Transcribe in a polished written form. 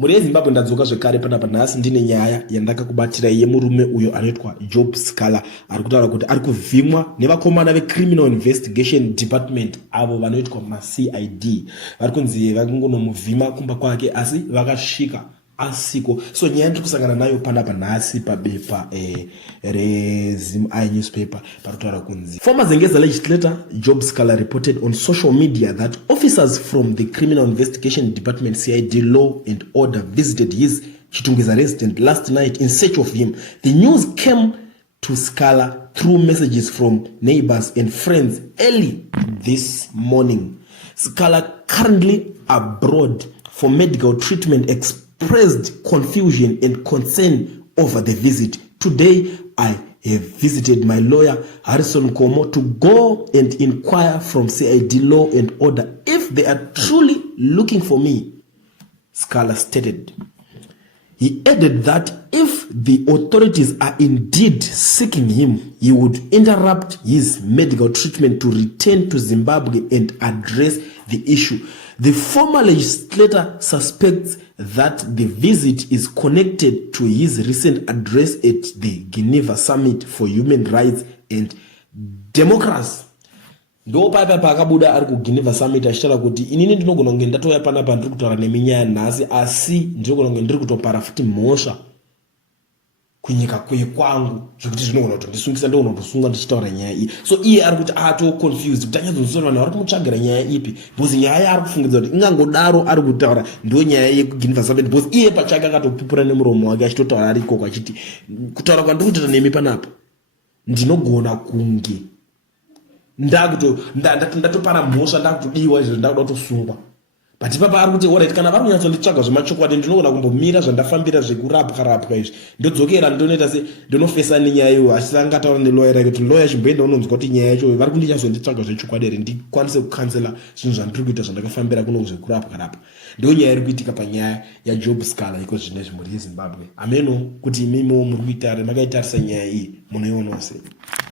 muri yeZimbabwe ndadzoka zvekare panapa nhasi ndine nyaya yandakakubatira yemurume uyo anoitwa Job Sikhala ari kutaura kuti ari kuvhimwa nevakomana veCriminal Investigation Department avo vanoitwa maCID vari kunzi vakangonomuvhima kumba kwake asi vakasvika asiko. So nyaya ndiri kusangana nayo panapa nhasi pabepa reZim-I newspaper parikutaura kunzi former Zengeza legislator Job Sikhala reported on social media that officers from the Criminal Investigation Department CID Law and Order visited his Chitungwiza residence last night in search of him. The news came to Sikhala through messages from neighbors and friends early this morning. Sikhala, currently abroad for medical treatment, expressed confusion and concern over the visit. Today, I have visited my lawyer, Harrison Komo, to go and inquire from CID Law and Order if they are truly looking for me, Sikhala stated. He added that if the authorities are indeed seeking him, he would interrupt his medical treatment to return to Zimbabwe and address the issue. The former legislator suspects that the visit is connected to his recent address at the Geneva Summit for Human Rights and Democracy. Ndo papa pakabuda ari kuGeneva Summit achitaura kuti inini ndinogona kunge ndatoya panapa ndiri kutaura neminyaya nhasi asi ndinogona kunge ndiri kutopara futi mhosva kunyika kwangu zvekuti zvinogona kutondisungisa ndogona kutosunga ndichitaura nyaya iyi. So iye ari kuti ato confused kuti anyadzosora vanhu vari kumutsvagira nyaya ipi because nyaya yaari kufungidza kuti ingangodaro ari kutaura ndo nyaya yekuGeneva Summit because iye pachake akatopupura nemuromo wake achitotaura ari ikoko achiti kutaura kwandiri kutoita nemi panapa ndinogona kunge ndatopara mhosva ndakutodiwa izvo ndakuda kutosungwa but papa ari kuti alright kana vari kunyatsonditsvaga zvemachokwadi ndinogona kumbomira zvandafambira zvekurapwa izvi ndodzokera ndonoita se ndinofesa nenyaya iyo asangataura nelawyer yake kuti lawyer chimboenda unonzwa kuti nyaya yacho vari kundichazonditsvaga zvechokwadi here ndikwanise kukansela zvinhu zvandiri kuita zvandakafambira kuno zvekurapwa ndo nyaya iri kuitika panyaya yaJob Sikhala iko zvinezvi muri yeZimbabwe. Ameno kuti imimo muri kuita makatarisa nyaya iyi munoiona sei?